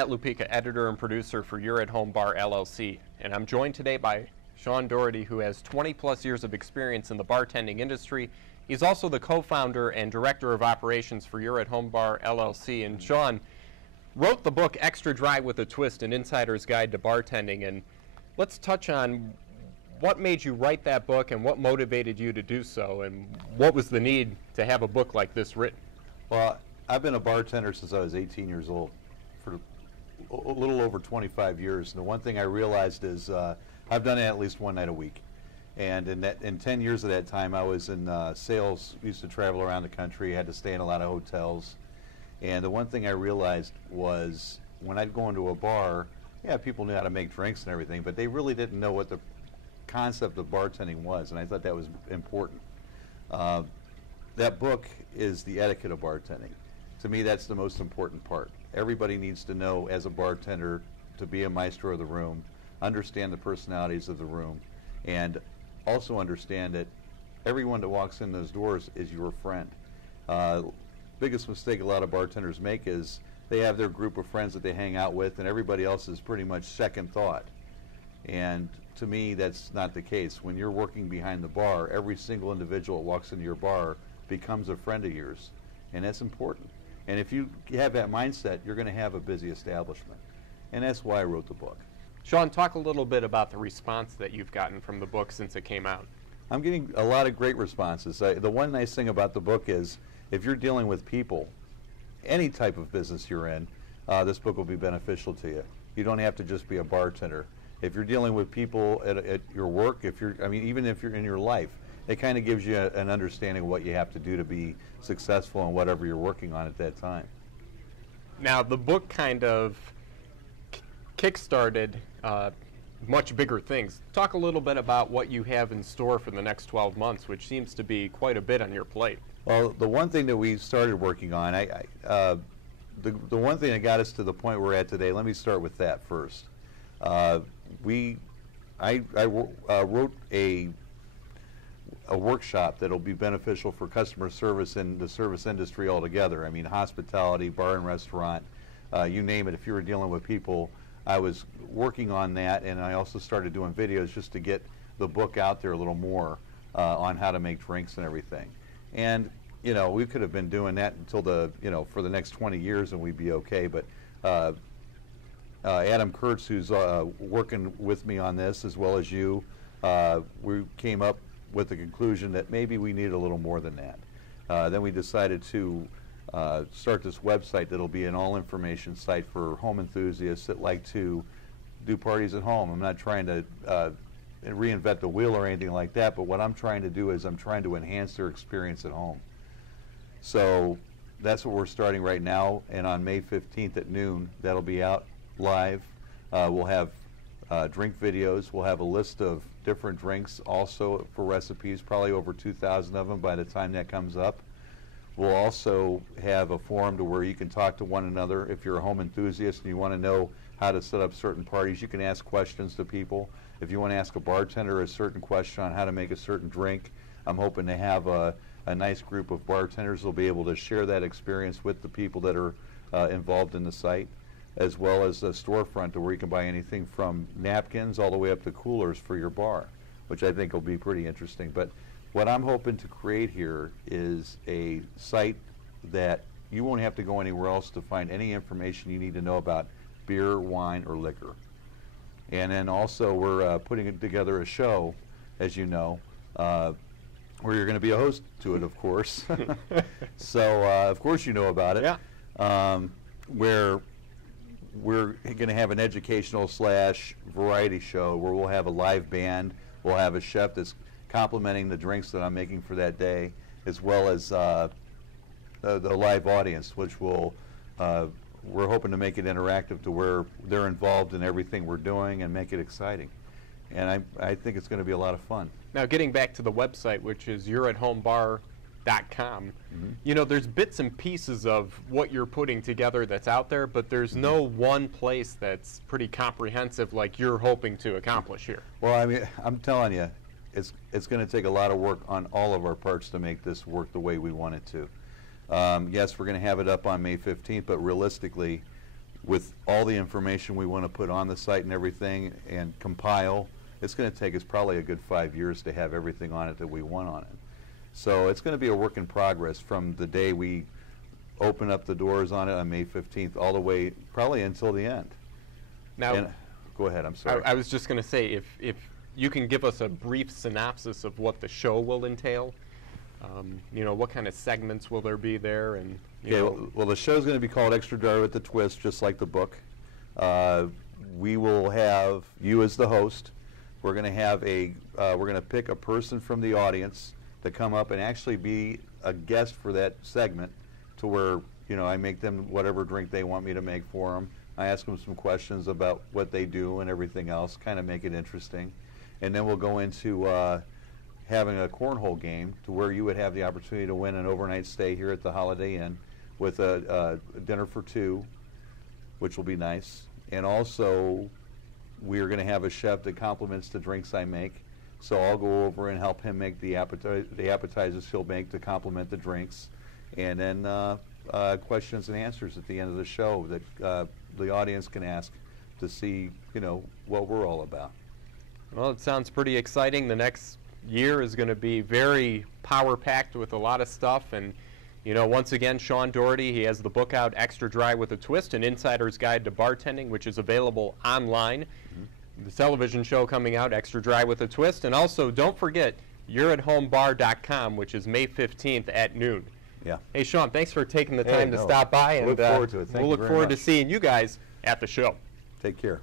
Matt Lupica, editor and producer for You're at Home Bar, L.L.C., and I'm joined today by Sean Doherty, who has 20-plus years of experience in the bartending industry. He's also the co-founder and director of operations for You're at Home Bar, L.L.C., and Sean wrote the book Extra Dry with a Twist, An Insider's Guide to Bartending, and let's touch on what made you write that book and what motivated you to do so, and what was the need to have a book like this written? Well, I've been a bartender since I was 18 years old, for a little over 25 years. And the one thing I realized is I've done it at least one night a week. And in 10 years of that time, I was in sales, used to travel around the country, had to stay in a lot of hotels. And the one thing I realized was when I'd go into a bar, yeah, people knew how to make drinks and everything, but they really didn't know what the concept of bartending was, and I thought that was important. That book is the etiquette of bartending. To me, that's the most important part. Everybody needs to know, as a bartender, to be a maestro of the room, understand the personalities of the room, and also understand that everyone that walks in those doors is your friend. Biggest mistake a lot of bartenders make is they have their group of friends that they hang out with, and everybody else is pretty much second thought. And to me, that's not the case. When you're working behind the bar, every single individual that walks into your bar becomes a friend of yours, and that's important. And if you have that mindset, you're going to have a busy establishment, and that's why I wrote the book. Sean, talk a little bit about the response that you've gotten from the book since it came out. I'm getting a lot of great responses. The one nice thing about the book is if you're dealing with people, any type of business you're in, this book will be beneficial to you. You don't have to just be a bartender. If you're dealing with people at your work, even if you're in your life, it kind of gives you an understanding of what you have to do to be successful in whatever you're working on at that time. Now, the book kind of kick-started much bigger things. Talk a little bit about what you have in store for the next 12 months, which seems to be quite a bit on your plate. Well, the one thing that we started working on, the one thing that got us to the point we're at today, let me start with that first. I wrote a workshop that'll be beneficial for customer service in the service industry altogether. I mean, hospitality, bar and restaurant, you name it. If you were dealing with people, I was working on that, and I also started doing videos just to get the book out there a little more on how to make drinks and everything. And we could have been doing that until for the next 20 years, and we'd be okay. But Adam Kurtz, who's working with me on this, as well as you, we came up with the conclusion that maybe we need a little more than that. Then we decided to start this website that'll be an all-information site for home enthusiasts that like to do parties at home. I'm not trying to reinvent the wheel or anything like that, but what I'm trying to do is I'm trying to enhance their experience at home. So that's what we're starting right now, and on May 15th at noon, that'll be out live. We'll have drink videos. We'll have a list of different drinks also for recipes, probably over 2,000 of them by the time that comes up. We'll also have a forum to where you can talk to one another. If you're a home enthusiast and you want to know how to set up certain parties, you can ask questions to people. If you want to ask a bartender a certain question on how to make a certain drink, I'm hoping to have a nice group of bartenders who will be able to share that experience with the people that are involved in the site, as well as a storefront to where you can buy anything from napkins all the way up to coolers for your bar, which I think will be pretty interesting. But what I'm hoping to create here is a site that you won't have to go anywhere else to find any information you need to know about beer, wine, or liquor. And then also we're putting together a show, as you know, where you're going to be a host to it, of course. So, of course you know about it. Yeah. Where we're going to have an educational / variety show where we'll have a live band, we'll have a chef that's complimenting the drinks that I'm making for that day, as well as the live audience, which will we're hoping to make it interactive to where they're involved in everything we're doing and make it exciting. And I think it's going to be a lot of fun. Now, getting back to the website, which is yourathomebar.com, there's bits and pieces of what you're putting together that's out there, but there's no one place that's pretty comprehensive like you're hoping to accomplish here. Well, I mean, I'm telling you, it's going to take a lot of work on all of our parts to make this work the way we want it to. Yes, we're going to have it up on May 15th, but realistically, with all the information we want to put on the site and everything and compile, it's going to take us probably a good 5 years to have everything on it that we want on it. So it's going to be a work in progress from the day we open up the doors on it on May 15th all the way probably until the end. Now, go ahead, I'm sorry. I was just going to say, if you can give us a brief synopsis of what the show will entail, you know, what kind of segments will there be there? And well, the show's going to be called Extra Dry with a Twist, just like the book. We will have you as the host. We're going to have we're going to pick a person from the audience to come up and actually be a guest for that segment, to where, you know, I make them whatever drink they want me to make for them. I ask them some questions about what they do and everything else, kind of make it interesting. And then we'll go into having a cornhole game, to where you would have the opportunity to win an overnight stay here at the Holiday Inn with a dinner for two, which will be nice. And also, we're going to have a chef that compliments the drinks I make. So I'll go over and help him make the appetizers he'll make to complement the drinks. And then questions and answers at the end of the show that the audience can ask to see, you know, what we're all about. Well, it sounds pretty exciting. The next year is going to be very power-packed with a lot of stuff. And, you know, once again, Sean Doherty, he has the book out, Extra Dry with a Twist, An Insider's Guide to Bartending, which is available online. Mm-hmm. The television show coming out, Extra Dry with a Twist. And also, don't forget, yourathomebar.com, which is May 15th at noon. Yeah. Hey, Sean, thanks for taking the time to stop by. And look forward to it. Thank we'll you look very forward much. to seeing you guys at the show. Take care.